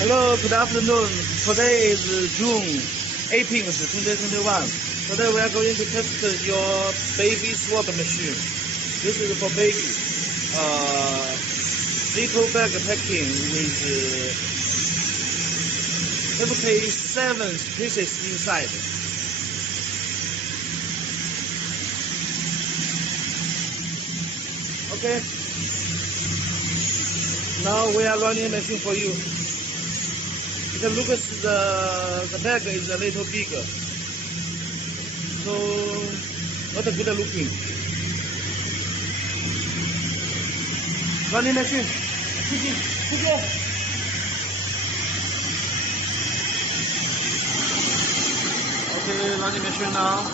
Hello, good afternoon. Today is June 18th, 2021. Today we are going to test your baby swab machine. This is for baby. Little bag packing with 77 pieces inside. Okay. Now we are running a machine for you. It looks the bag is a little bigger, so not good looking. Running machine. Okay, running machine now.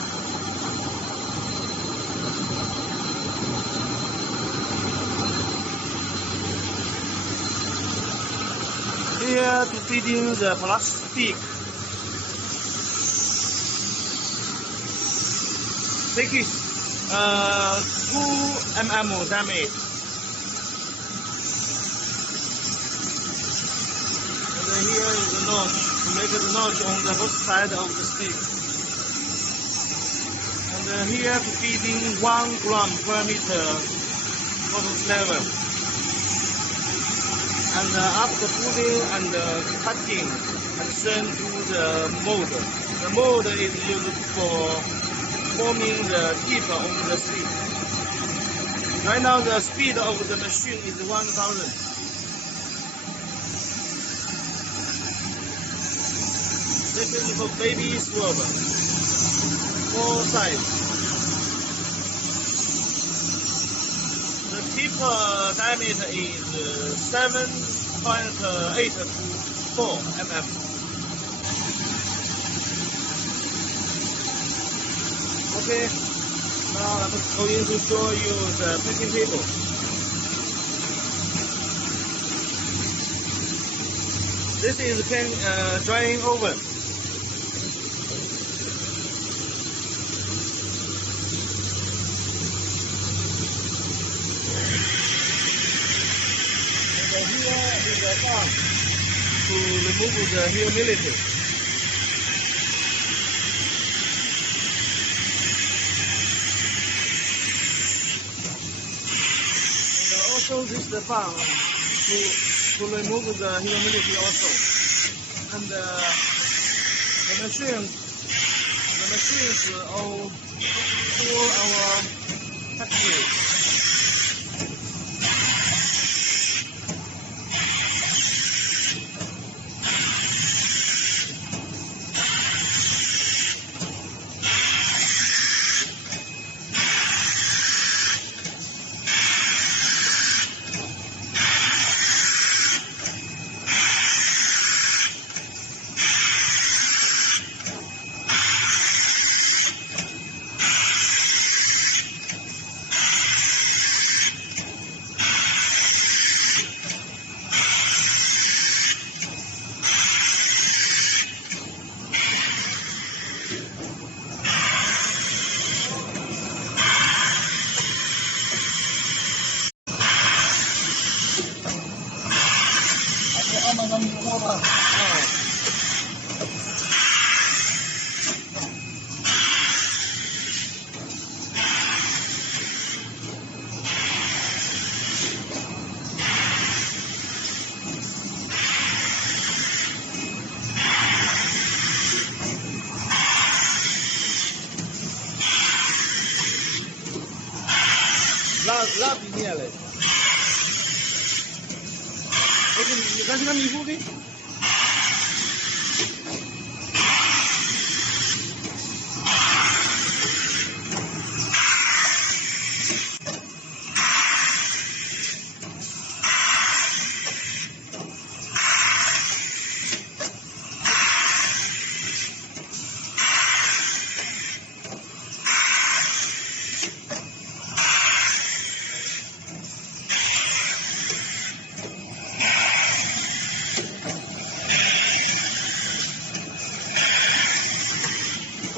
Here to feed in the plastic. Take it 2 mm diameter. And here is the notch to make the notch on the both side of the stick. And here to feed in 1 gram per meter bottle level. And after pulling and cutting and send to the mold. The mold is used for forming the tip of the stick. Right now the speed of the machine is 1000. This is for baby swab. 4 sides. The tip diameter is 7.8 to 4 mm. Okay, now I'm going to show you the packing table. This is drying oven. Here is the fan to remove the humidity. And also this is the fan to remove the humidity also. And the machines all for our factory.拉比面嘞，你看那迷糊的。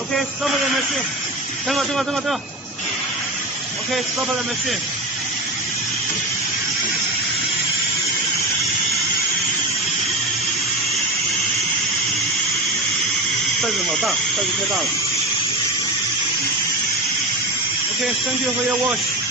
Okay, stop the machine. 等会。Okay, stop the machine. 袋子好大，袋子太大了。Okay, thank you for your watch.